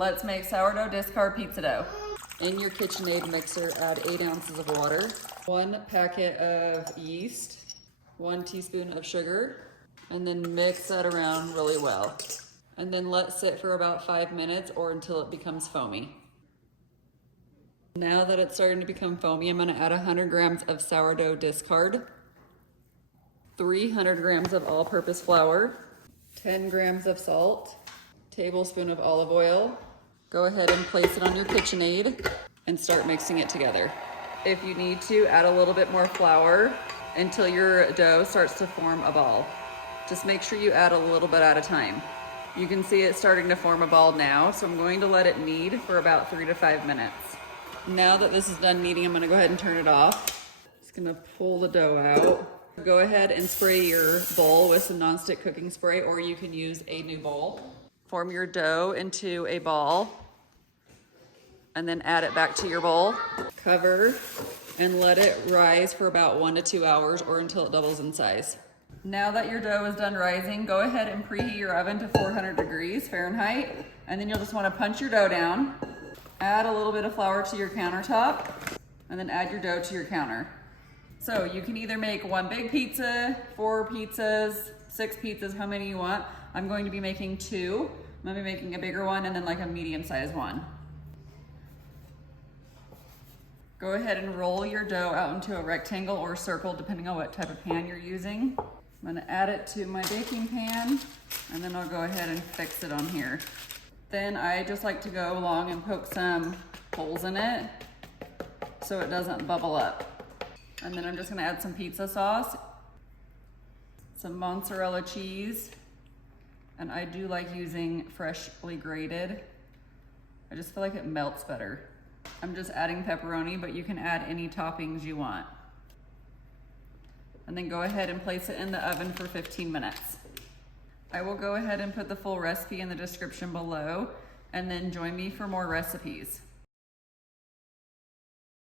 Let's make sourdough discard pizza dough. In your KitchenAid mixer, add 8 ounces of water, 1 packet of yeast, 1 teaspoon of sugar, and then mix that around really well. And then let sit for about 5 minutes or until it becomes foamy. Now that it's starting to become foamy, I'm gonna add 100 grams of sourdough discard, 300 grams of all-purpose flour, 10 grams of salt, tablespoon of olive oil. Go ahead and place it on your KitchenAid and start mixing it together. If you need to, add a little bit more flour until your dough starts to form a ball. Just make sure you add a little bit at a time. You can see it starting to form a ball now, so I'm going to let it knead for about 3 to 5 minutes. Now that this is done kneading, I'm gonna go ahead and turn it off. Just gonna pull the dough out. Go ahead and spray your bowl with some nonstick cooking spray, or you can use a new bowl. Form your dough into a ball and then add it back to your bowl. Cover and let it rise for about 1 to 2 hours or until it doubles in size. Now that your dough is done rising, go ahead and preheat your oven to 400 degrees Fahrenheit, and then you'll just want to punch your dough down, add a little bit of flour to your countertop, and then add your dough to your counter. So you can either make 1 big pizza, 4 pizzas, 6 pizzas, how many you want. I'm going to be making 2. I'm gonna be making a bigger one and then like a medium-sized one. Go ahead and roll your dough out into a rectangle or circle, depending on what type of pan you're using. I'm gonna add it to my baking pan, and then I'll go ahead and fix it on here. Then I just like to go along and poke some holes in it so it doesn't bubble up. And then I'm just gonna add some pizza sauce, some mozzarella cheese, and I do like using freshly grated. I just feel like it melts better. I'm just adding pepperoni, but you can add any toppings you want. And then go ahead and place it in the oven for 15 minutes. I will go ahead and put the full recipe in the description below, and then join me for more recipes.